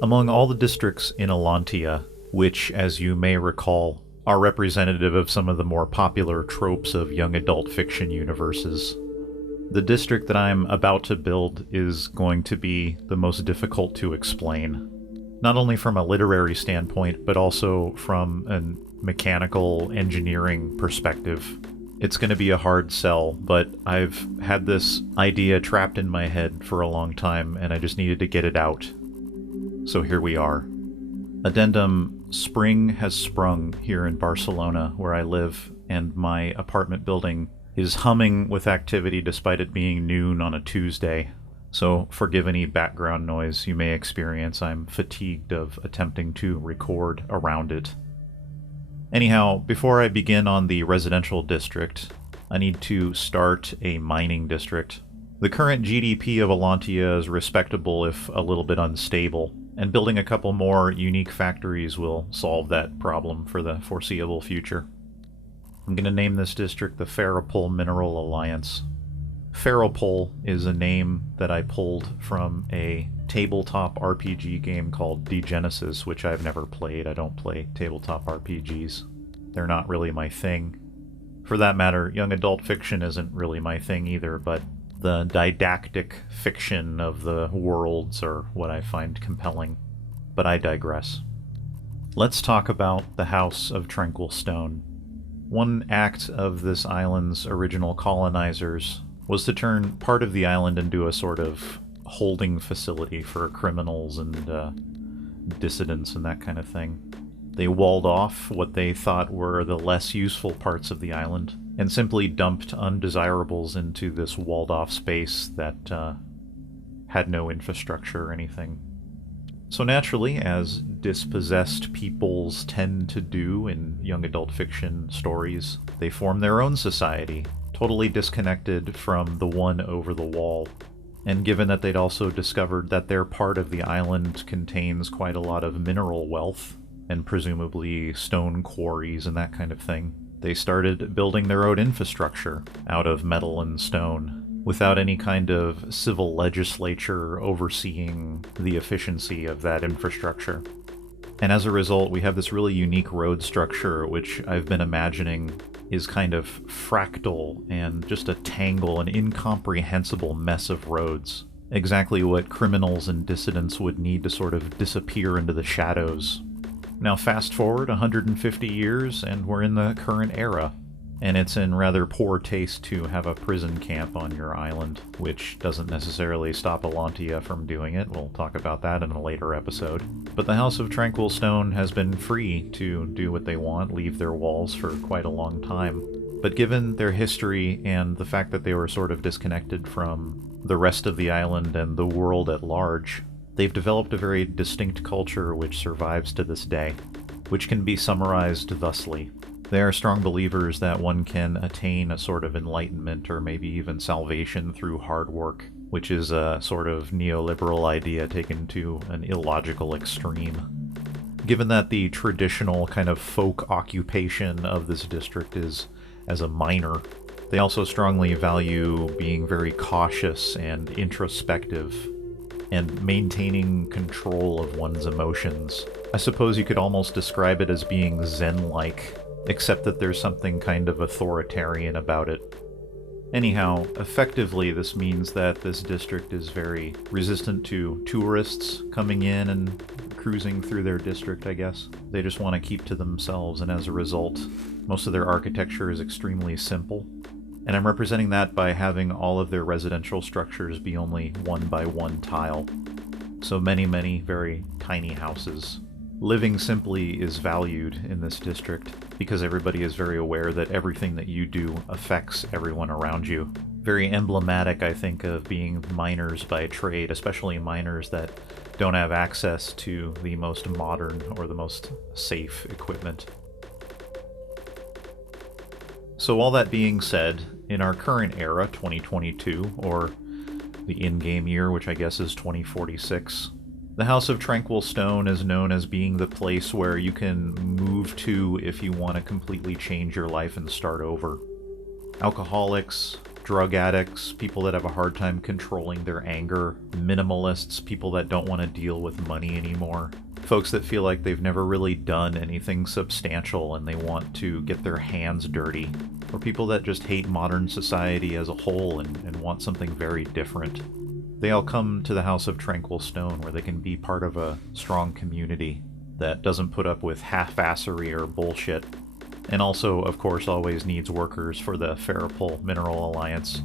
Among all the districts in Allantia, which, as you may recall, are representative of some of the more popular tropes of young adult fiction universes, the district that I'm about to build is going to be the most difficult to explain. Not only from a literary standpoint, but also from a mechanical engineering perspective. It's going to be a hard sell, but I've had this idea trapped in my head for a long time, and I just needed to get it out. So here we are. Addendum: spring has sprung here in Barcelona, where I live, and my apartment building is humming with activity despite it being noon on a Tuesday. So forgive any background noise you may experience. I'm fatigued of attempting to record around it. Anyhow, before I begin on the residential district, I need to start a mining district. The current GDP of Allantia is respectable if a little bit unstable, and building a couple more unique factories will solve that problem for the foreseeable future. I'm going to name this district the Ferropol Mineral Alliance. Ferropol is a name that I pulled from a tabletop RPG game called Degenesis, which I've never played. I don't play tabletop RPGs. They're not really my thing. For that matter, young adult fiction isn't really my thing either, but the didactic fiction of the worlds are what I find compelling. But I digress. Let's talk about the House of Tranquil Stone. One act of this island's original colonizers was to turn part of the island into a sort of holding facility for criminals and dissidents and that kind of thing. They walled off what they thought were the less useful parts of the island and simply dumped undesirables into this walled-off space that had no infrastructure or anything. So naturally, as dispossessed peoples tend to do in young adult fiction stories, they form their own society, totally disconnected from the one over the wall. And given that they'd also discovered that their part of the island contains quite a lot of mineral wealth, and presumably stone quarries and that kind of thing, they started building their own infrastructure out of metal and stone, without any kind of civil legislature overseeing the efficiency of that infrastructure. And as a result, we have this really unique road structure, which I've been imagining is kind of fractal and just a tangle, an incomprehensible mess of roads. Exactly what criminals and dissidents would need to sort of disappear into the shadows. Now fast forward 150 years, and we're in the current era. And it's in rather poor taste to have a prison camp on your island, which doesn't necessarily stop Allantia from doing it. We'll talk about that in a later episode. But the House of Tranquil Stone has been free to do what they want, leave their walls for quite a long time. But given their history and the fact that they were sort of disconnected from the rest of the island and the world at large, they've developed a very distinct culture which survives to this day, which can be summarized thusly. They are strong believers that one can attain a sort of enlightenment or maybe even salvation through hard work, which is a sort of neoliberal idea taken to an illogical extreme. Given that the traditional kind of folk occupation of this district is as a miner, they also strongly value being very cautious and introspective and maintaining control of one's emotions. I suppose you could almost describe it as being Zen-like, except that there's something kind of authoritarian about it. Anyhow, effectively this means that this district is very resistant to tourists coming in and cruising through their district, I guess. They just want to keep to themselves, and as a result, most of their architecture is extremely simple. And I'm representing that by having all of their residential structures be only 1-by-1 tile. So many very tiny houses. Living simply is valued in this district because everybody is very aware that everything that you do affects everyone around you. Very emblematic, I think, of being miners by trade, especially miners that don't have access to the most modern or the most safe equipment. So all that being said, in our current era, 2022, or the in-game year, which I guess is 2046, the House of Tranquil Stone is known as being the place where you can move to if you want to completely change your life and start over. Alcoholics, drug addicts, people that have a hard time controlling their anger, minimalists, people that don't want to deal with money anymore, folks that feel like they've never really done anything substantial and they want to get their hands dirty, or people that just hate modern society as a whole and want something very different. They all come to the House of Tranquil Stone where they can be part of a strong community that doesn't put up with half-assery or bullshit, and also, of course, always needs workers for the Ferropol Mineral Alliance.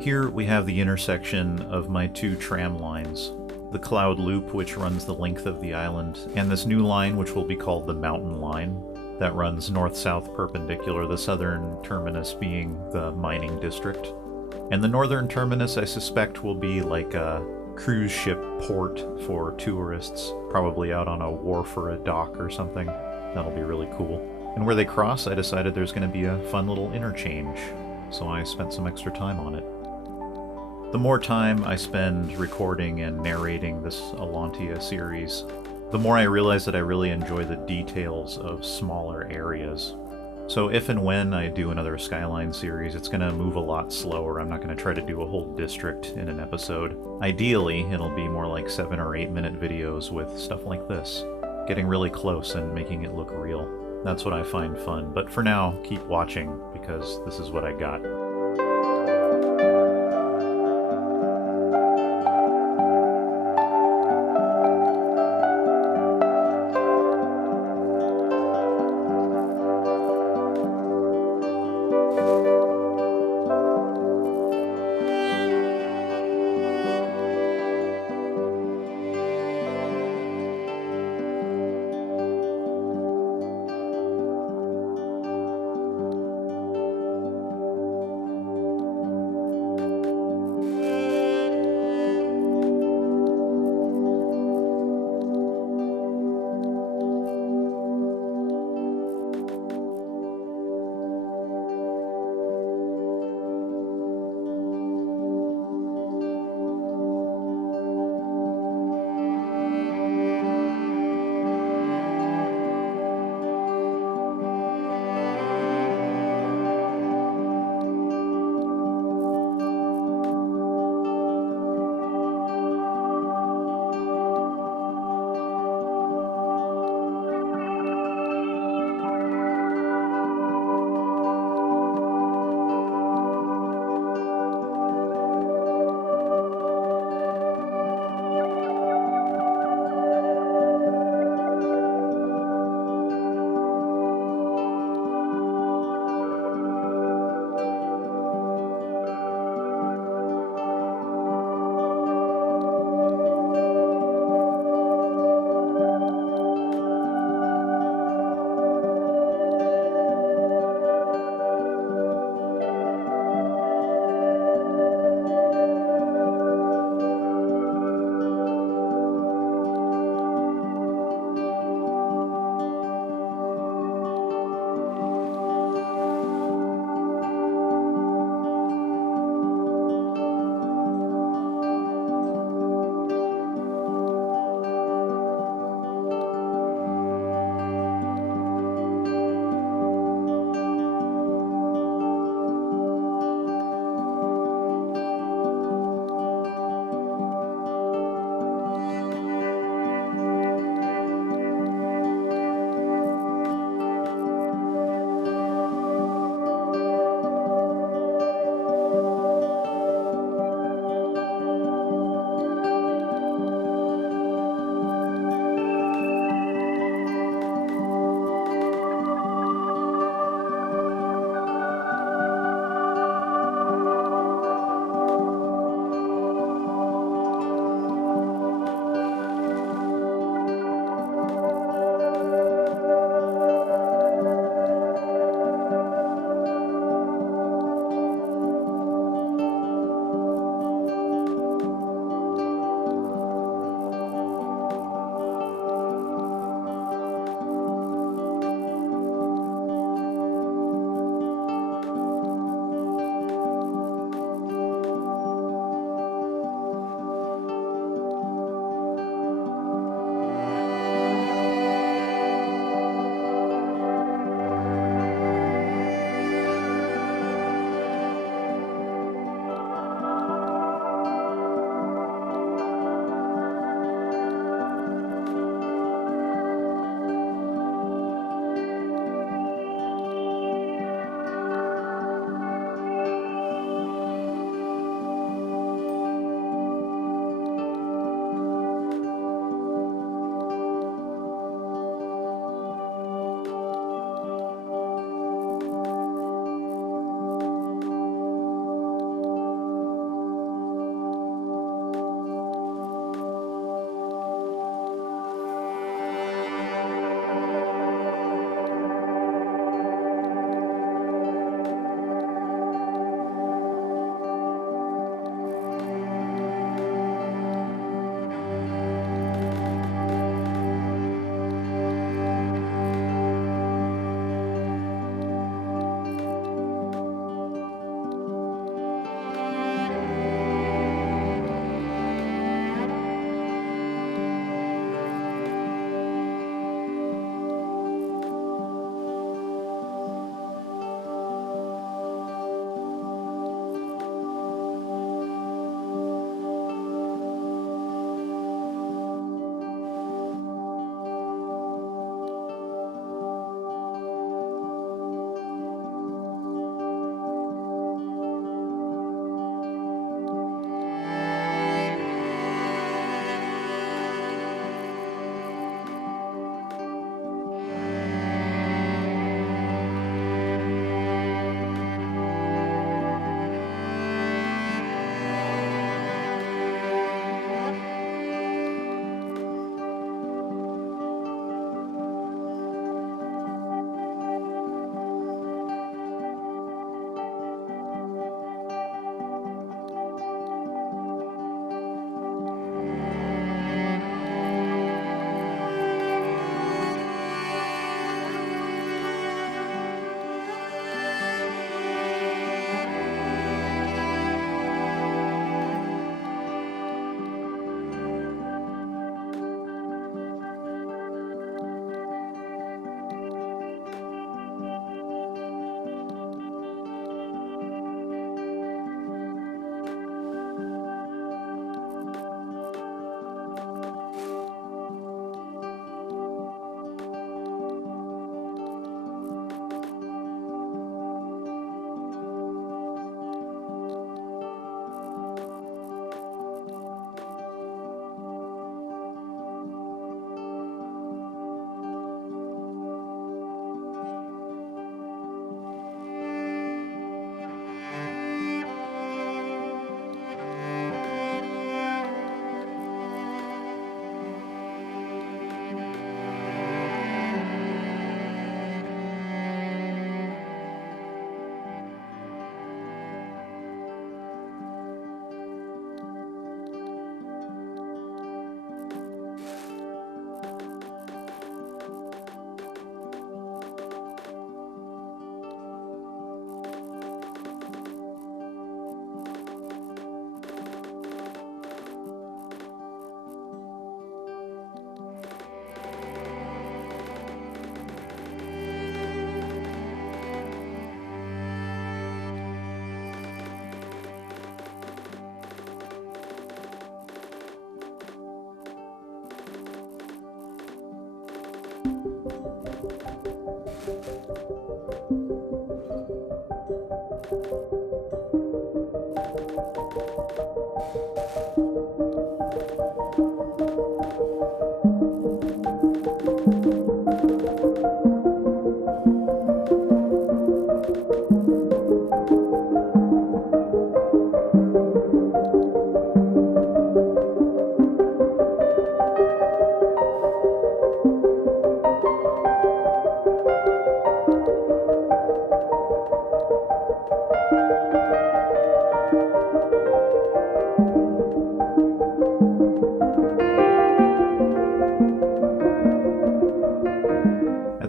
Here we have the intersection of my two tram lines. The Cloud Loop, which runs the length of the island, and this new line, which will be called the Mountain Line, that runs north-south perpendicular, the southern terminus being the mining district. And the northern terminus, I suspect, will be like a cruise ship port for tourists, probably out on a wharf or a dock or something. That'll be really cool. And where they cross, I decided there's going to be a fun little interchange, so I spent some extra time on it. The more time I spend recording and narrating this Allantia series, the more I realize that I really enjoy the details of smaller areas. So if and when I do another Skyline series, it's going to move a lot slower. I'm not going to try to do a whole district in an episode. Ideally, it'll be more like 7 or 8 minute videos with stuff like this, getting really close and making it look real. That's what I find fun, but for now, keep watching, because this is what I got.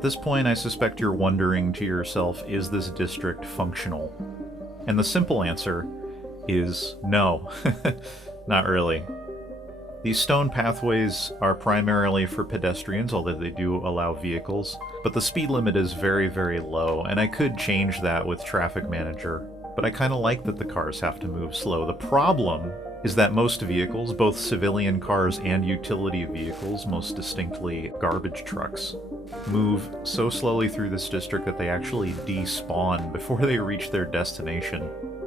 At this point, I suspect you're wondering to yourself, is this district functional? And the simple answer is no, not really. These stone pathways are primarily for pedestrians, although they do allow vehicles, but the speed limit is very, very low, and I could change that with Traffic Manager, but I kind of like that the cars have to move slow. The problem is that most vehicles, both civilian cars and utility vehicles, most distinctly garbage trucks, move so slowly through this district that they actually despawn before they reach their destination,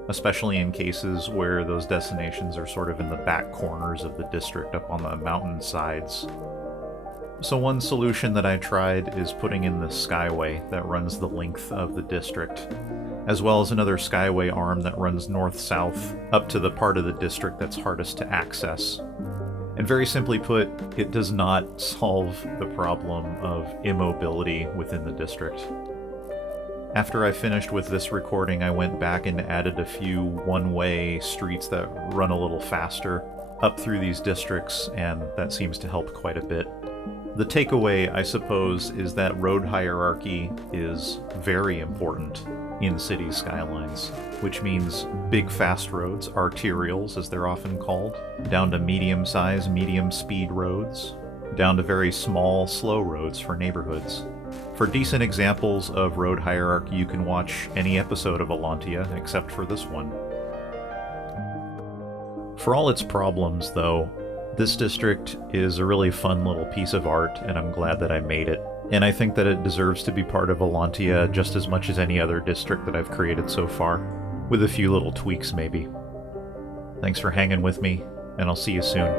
especially in cases where those destinations are sort of in the back corners of the district up on the mountain sides. So one solution that I tried is putting in the skyway that runs the length of the district, as well as another skyway arm that runs north-south up to the part of the district that's hardest to access. And very simply put, it does not solve the problem of immobility within the district. After I finished with this recording, I went back and added a few one-way streets that run a little faster up through these districts, and that seems to help quite a bit. The takeaway, I suppose, is that road hierarchy is very important in city skylines, which means big fast roads, arterials as they're often called, down to medium-size, medium-speed roads, down to very small, slow roads for neighborhoods. For decent examples of road hierarchy, you can watch any episode of Allantia, except for this one. For all its problems, though, this district is a really fun little piece of art, and I'm glad that I made it. And I think that it deserves to be part of Allantia just as much as any other district that I've created so far, with a few little tweaks maybe. Thanks for hanging with me, and I'll see you soon.